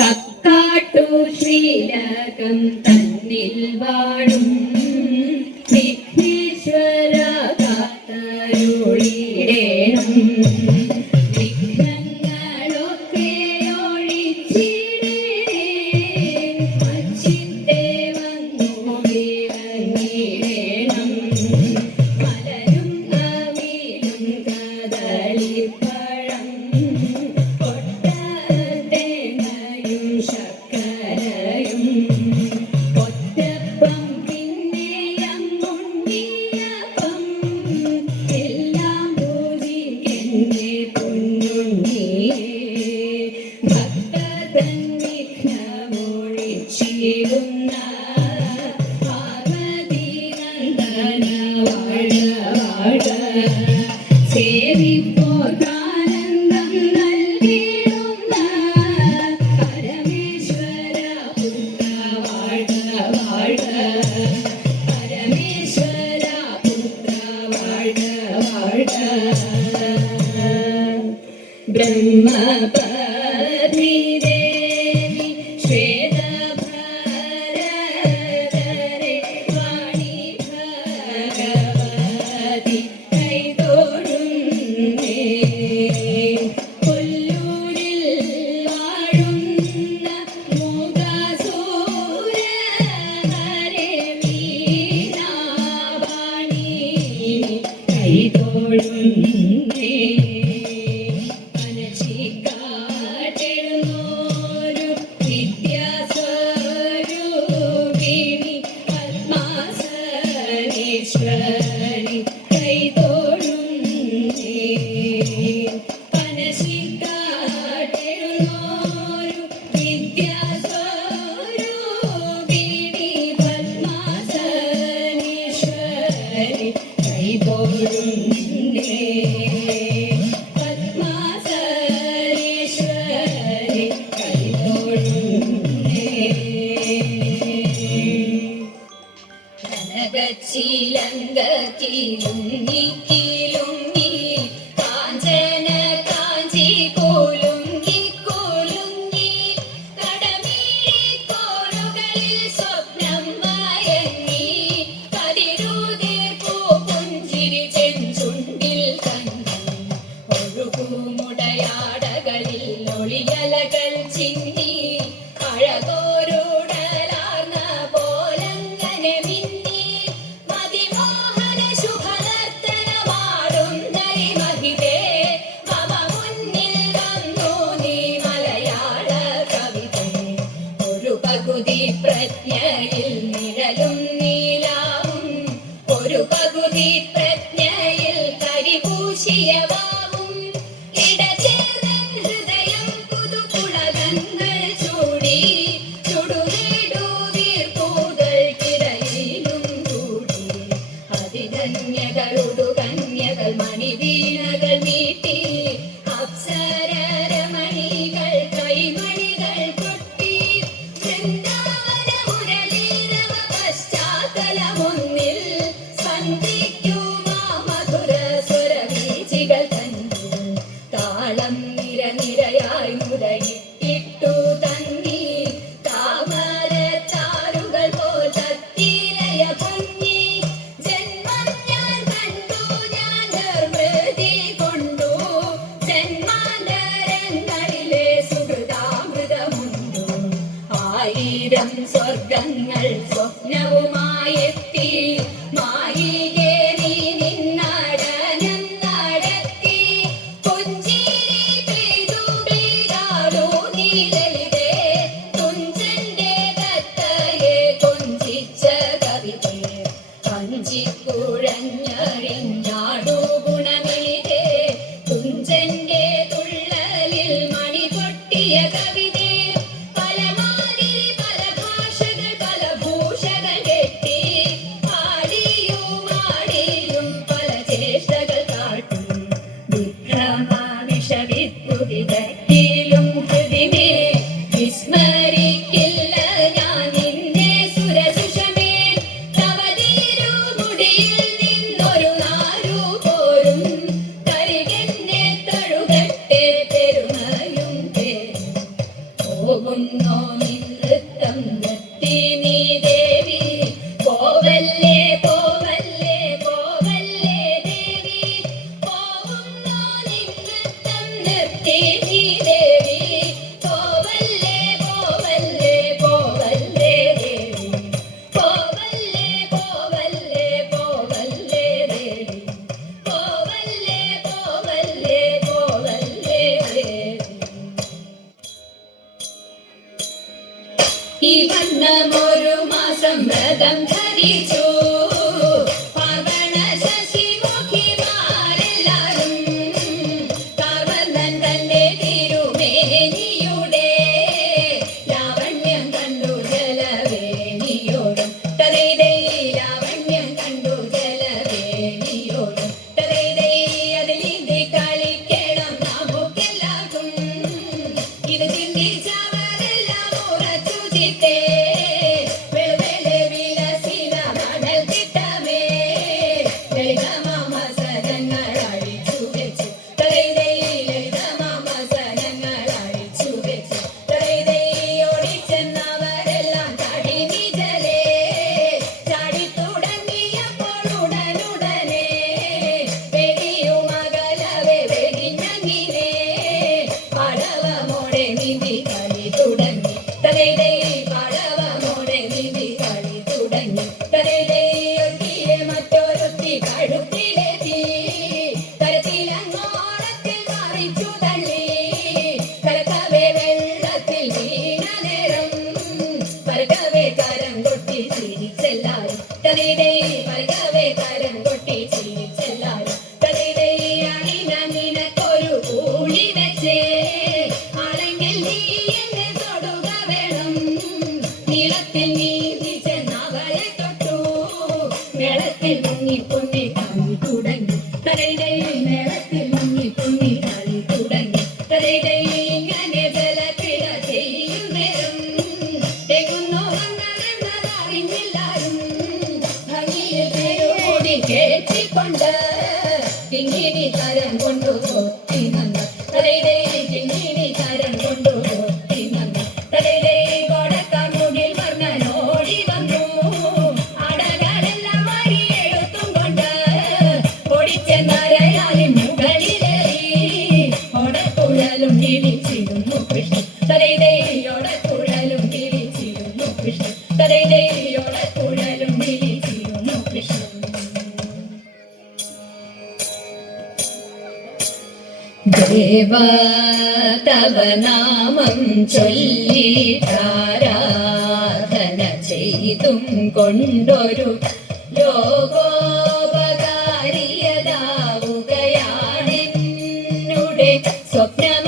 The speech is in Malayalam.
കക്കാട്ടു ശ്രീലകം തന്നിൽ വാഴും വിഘ്നേശ്വര കാത്തരുളിടേണം. വിഘ്നങ്ങളൊക്കെ ഒഴിച്ചിടേ അച്ചിന്റെ വന്നു വിളങ്ങിടേണം. മലരും അവിലും കദളിപ്പഴം കൊട്ടത്തേങ്ങയും ശർക്കരയും ഒറ്റപ്പം പിന്നെയങ്ങുണ്ണിയപ്പം എല്ലാം പൂജിക്കെന്നെ പൊന്നുണ്ണിയേ. ഭക്തതൻ വിഘ്നമൊഴിച്ചിടുന്ന പാർവതി നന്ദന വാഴ വാഴ. സേവിപ്പോർക്കാനന്ദം നൽകിടുന്ന പരമേശ്വര പുത്ര വാഴ വാഴ. പരമേശ്വര പുത്ര വാഴ വാഴ. ബ്രഹ്മപത്നി ദേവി ശ്വേതഭരധരെ വാണി ഭഗവതി കൈതൊഴുന്നേ. പുല്ലൂരിൽ വാഴുന്ന മൂകാസുരഹരെ വീണാവാണി കൈതൊഴുന്നേ. മനസ്സിക്കാട്ടെഴുന്നോരു വിദ്യാസ്വരൂപിണി പത്മാസനേശ്വരി കൈതൊഴുന്നേ. മനസ്സിക്കാട്ടെഴുന്നോരു വിദ്യാസ്വരൂപിണി പത്മാസനേശ്വരി കൈതൊഴുന്നേ. പത്മാസനേശ്വരി കൈതൊഴുന്നേ. കനകച്ചിലങ്കക്കിലുങ്ങി കിലുങ്ങി കാഞ്ചന കാഞ്ചി കുലുങ്ങി കുലുങ്ങി കടമിഴി കോലുകളിൽ സ്വപ്നം മയങ്ങി കതിരുതിർ പൂപുഞ്ചിരി ചെഞ്ചുണ്ടിൽ കണ്ടു ഒഴുകുമുടയാടകളിൽ ഒളിയലകൾ ചിന്നി അഴകോരുടലാർന്ന പോലങ്ങനെ മിന്നി മതിമോഹന ശുഭനർത്തനമാടുന്ന മഹിതേ മമ മുന്നിൽ വന്നു നീ മലയാള കവിതേ. ഒരു പകുതി പ്രജ്ഞയിൽ നിഴലും നീലാവും ഒരു പകുതി പ്രജ്ഞയിൽ കരിപൂശിയവാവും ഇടചേർന്നൻ ഹൃദയം പുതുപുളകങ്ങൾ ചൂടി ചുടുനീടുവീർപ്പൂകൾക്കിടയിലും കൂടി അതിധന്യകളുടു കന്യകൾ മണിവീണകൾ നീട്ടി അപ്സരരമണികൾ കൈമണികൾ കൊട്ടി വൃന്ദാവന മുരളീരവ പശ്ചാത്തലമൊന്നിൽ സ്പന്ദിക്കുമാ മധുര സ്വരവീചികൾ കണ്ടു. താളം നിരനിരയായി മുരയിട്ടിട്ടു തന്നി താമരത്താരുകൾ പോൽ തത്തിലയ ഭംഗി. ജന്മം ഞാൻ കണ്ടു ഞാൻ നിർവൃതി കൊണ്ടു ജന്മാന്തരങ്ങളിലെ സുഹൃതാമൃതമുണ്ടു. ആയിരം സ്വർഗങ്ങൾ സ്വപ്നവുമായെത്തി മായികേ നീ നിന്നടനം നടത്തി. പുഞ്ചിരി പെയ്തു പെയ്താലോ നീ ലളിതേ തുഞ്ചന്റെ കത്തയെ കൊഞ്ചിച്ച കവിതേ. കഞ്ചിക്കുഴഞ്ഞഴിഞ്ഞാടു ഗുണമെഴുതേ തുഞ്ചന്റെ തുള്ളലിൽ മണി പൊട്ടിയ കവിതേ. പലമാതിരി പല ഭാഷകൾ പല ഭൂഷകൾ കെട്ടി ആടിയും പല ചേഷ്ടകൾ കാട്ടും. വിക്രമാവിഷവിത്തുതിലും ഹൃദിനെ വിസ്മരിക്കില്ല ഞാൻ നിന്നെ സുരസുഷമേ. തവതീരു മുടിയിൽ നിന്നൊരു നാരു പോരും തരികെന്നെ തഴുകട്ടെ പെരുമയും പേരും. പോകുന്നു നിൻ നൃത്തം നിർത്തി നീ ദേവി പോവല്ലേ പോവല്ലേ പോവല്ലേ ദേവി പോകുന്നു നിൻ നൃത്തം നിർത്തി നീ ദേവി പോവല്ലേ പോവല്ലേ പോവല്ലേ ദേവി പോവല്ലേ പോവല്ലേ പോവല്ലേ ദേവി പോവല്ലേ പോവല്ലേ പോവല്ലേ ദേവി ഈ വണ്ണമൊരു മാസം വ്രതം ധരിച്ചു പാർവണ ശശിമുഖിമാരെല്ലാരും കാർവർണ്ണൻ തന്റെ തിരുമേനിയുടെ ലാവണ്യം കണ്ടു ജലവേണിയോടും തലൈതൈ ലാവണ്യം കണ്ടു ജലവേണിയോടും തലൈതൈ അതിൽ ഇന്ത്യ കളിക്കണം നമുക്കെല്ലാവർക്കും ഇത് ചിന്തിച്ചവരെല്ലാം ഉറച്ചു ചിത്തേ വെളുവെലെ വിലസിന മണൽ തിട്ടമേ ലളിതമാമസനങ്ങൾ അഴിച്ചു വെച്ചു തലൈതൈ ലളിതമാമസനങ്ങൾ അഴിച്ചു വെച്ചു തലൈതൈ ഓടിച്ചെന്നവരെല്ലാം ചാടി നിജലേ ചാടി തുടങ്ങിയപ്പോൾ ഉടനുടനെ വെടിയുമകലവെ വെടിഞ്ഞങ്ങിനെ പടവമോടെ നിധി കളി തുടങ്ങി തലൈതൈ പടവമോടെ നിധി കളി തുടങ്ങി തലൈതൈ ഒത്തിയെ മറ്റൊരുത്തി കഴുത്തിലെത്തി കരത്തിലങ്ങോളത്തിൽ മറിച്ചു തള്ളി കലക്കവേ വെള്ളത്തിൽ വീണ നേരം പരക്കവേ കരം കൊട്ടി ചിരിച്ചെല്ലാരും തലൈതൈ പരക്കവേ കരം കൊട്ടി ചിരിച്ചെല്ലാരും തലൈതൈ അണിന നിനക്കൊരു കൂളി വെച്ചേ ആണെങ്കിൽ നീ എന്നെ തൊടുക വേണം നീളത്തിൽ നീതി ചെന്നവളെ തൊട്ടു മേളത്തിൽ മുങ്ങി പൊന്നി കളി തുടങ്ങി തലൈതൈ മേളത്തിൽ മുങ്ങി പൊന്നി കളി തുടങ്ങി തലൈതൈ ഇങ്ങനെ ജലക്രീഡ ചെയ്യും നേരം തെങ്ങുന്നു വന്നതെന്നതറിഞ്ഞില്ലാരും ഭംഗിയിൽ പേരോടി കേട്ടിക്കൊണ്ട് കിങ്ങിണി കരം കൊണ്ടു കൊത്തി നന്ന് തലൈതൈ കിങ്ങിണി കരം കൊണ്ടു കൊത്തി നന്ന് തലൈതൈ കോടക്കാമുകിൽ വർണ്ണനോടി വന്നു അടകളെല്ലാം വരിയെഴുത്തും കൊണ്ട് ഓടിച്ചെന്നരയാലിൻ മുകളിലേറി ഓടക്കുഴലും കിഴിച്ചിരുന്നു കൃഷ്ണൻ തലൈതൈ ഓടക്കുഴലും കിഴിച്ചിരുന്നു കൃഷ്ണൻ തലൈതൈ ഓടക്കുഴലും കിഴിച്ചിരുന്നു കൃഷ്ണൻ ദേവ തവ നാമം ചൊല്ലിട്ടാരാധന ചെയ്തും കൊണ്ടൊരു ലോകോപകാരിയതാവുകയാണെന്നുടെ സ്വപ്നമ